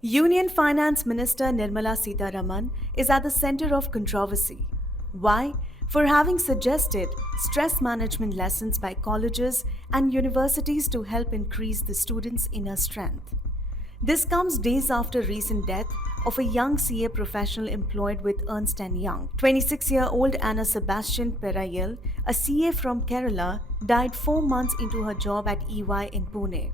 Union Finance Minister Nirmala Sitharaman is at the center of controversy. Why? For having suggested stress management lessons by colleges and universities to help increase the students' inner strength. This comes days after recent death of a young CA professional employed with Ernst& Young. 26-year-old Anna Sebastian Perayel, a CA from Kerala, died 4 months into her job at EY in Pune.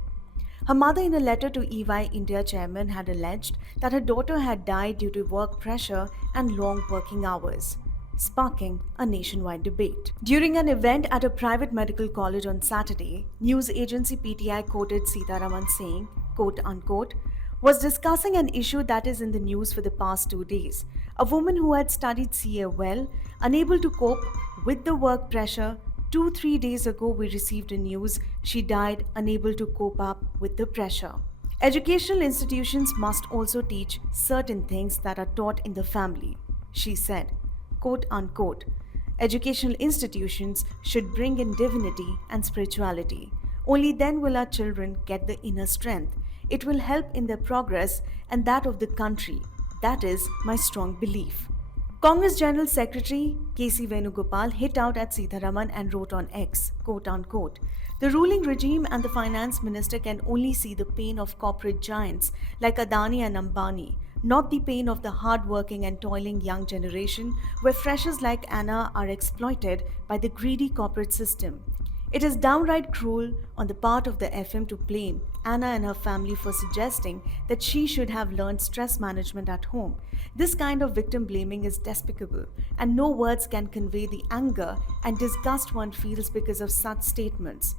Her mother, in a letter to EY India chairman, had alleged that her daughter had died due to work pressure and long working hours, sparking a nationwide debate. During an event at a private medical college on Saturday, news agency PTI quoted Sitharaman saying, quote unquote, was discussing an issue that is in the news for the past 2 days. A woman who had studied CA well, unable to cope with the work pressure, 3 days ago we received a news she died unable to cope up with the pressure. Educational institutions must also teach certain things that are taught in the family, she said, quote unquote. Educational institutions should bring in divinity and spirituality. Only then will our children get the inner strength. It will help in their progress and that of the country. That is my strong belief. Congress General Secretary K.C. Venugopal hit out at Sitharaman and wrote on X, quote unquote, the ruling regime and the finance minister can only see the pain of corporate giants like Adani and Ambani, not the pain of the hard-working and toiling young generation where freshers like Anna are exploited by the greedy corporate system. It is downright cruel on the part of the FM to blame Anna and her family for suggesting that she should have learned stress management at home. This kind of victim blaming is despicable, and no words can convey the anger and disgust one feels because of such statements.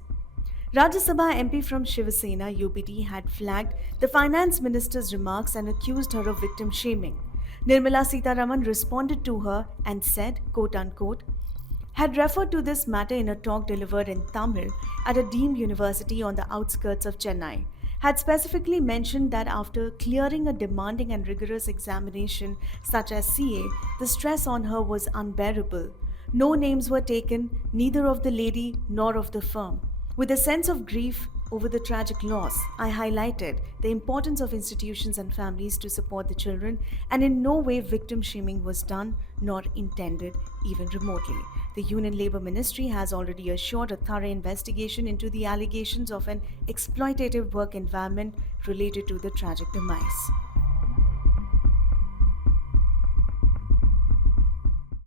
Rajya Sabha MP from Shiv Sena UPT had flagged the finance minister's remarks and accused her of victim shaming. Nirmala Sitharaman responded to her and said, quote unquote, had referred to this matter in a talk delivered in Tamil at a deemed university on the outskirts of Chennai, had specifically mentioned that after clearing a demanding and rigorous examination such as CA, the stress on her was unbearable. No names were taken, neither of the lady nor of the firm. With a sense of grief over the tragic loss, I highlighted the importance of institutions and families to support the children, and in no way victim shaming was done nor intended, even remotely. The Union Labour Ministry has already assured a thorough investigation into the allegations of an exploitative work environment related to the tragic demise.